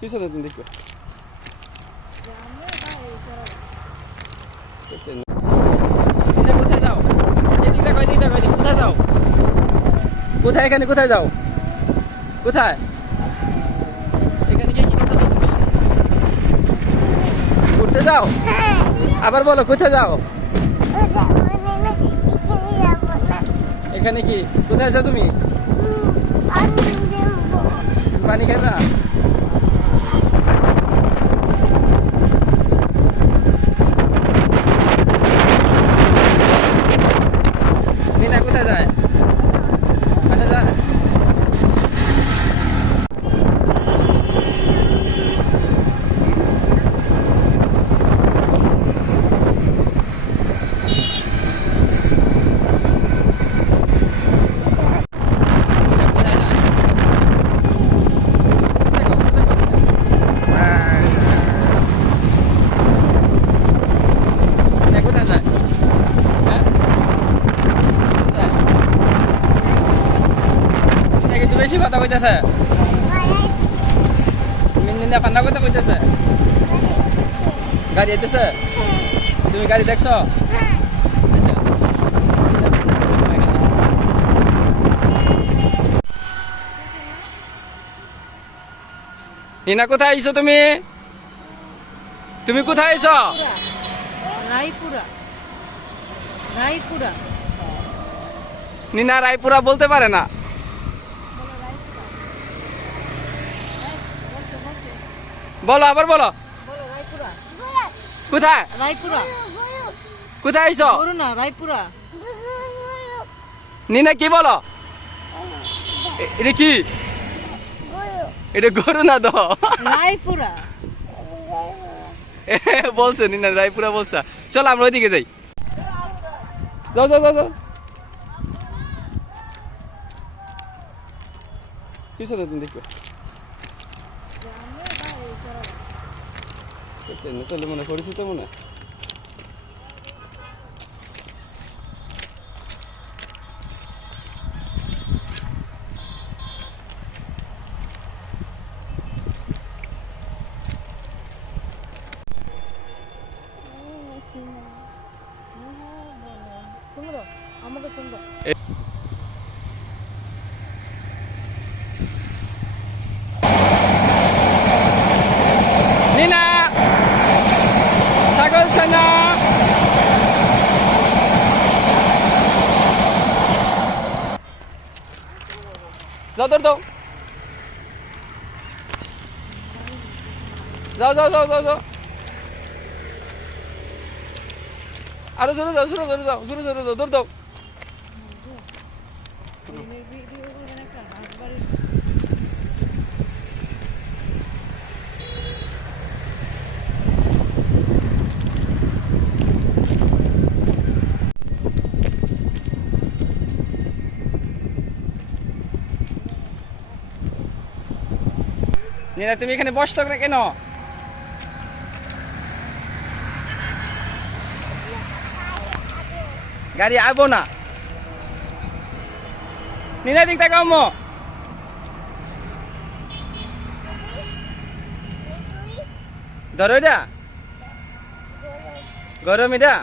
পিছনে তুমি দেখো। কোথায় যাও? এদিক দেখো, এদিক দেখো, এদিক কোথায় যাও? কোথায় এখানে কোথায় যাও? কোথায়? এখানে গিয়ে কি করতেছো তুমি? ঘুরতে যাও? আবার বলো কোথায় যাও? এখানে কি কোথায় যাও তুমি? পানি খাইবা? মিনা কোথায় যায়? কোথায় যায়? বেশি কথা কইতেছে, মিন্দিনা পান্না কথা কইতেছে। গাড়ি আইতেছে, তুমি গাড়ি দেখছো? আচ্ছা, নিনা কোথায় আইছো তুমি? তুমি কোথায় আইছো? রায়পুরা। রায়পুরা। নিনা রায়পুরা বলতে পারে না। বলো আবার বলো। কোথায়? রায়পুরা। কোথায় আইছো? না রায়পুরা। নিনা কি বলো? এটা কি? এটা গরু না তো? রায়পুরা বলছো নিনা রায়পুরা বলছো। চলো আমরা ওইদিকে যাই। যাও যাও যাও যাও। পিছনে তুমি দেখো। তাহলে মনে পরিচিত মনে। আমাকে সুন্দর নিনা ছাগল ছানা যাও দৌড় দাও। যাও যাও যাও যাও যাও। আরো জোরে যাও, জোরে জোরে যাও, জোরে জোরে যাও, দৌড় দাও। নিনা তুমি এখানে বসছো না কেন? গাড়ি আইবো না। নিনা দিক তাকাও মো। ধরো এটা গরম এটা।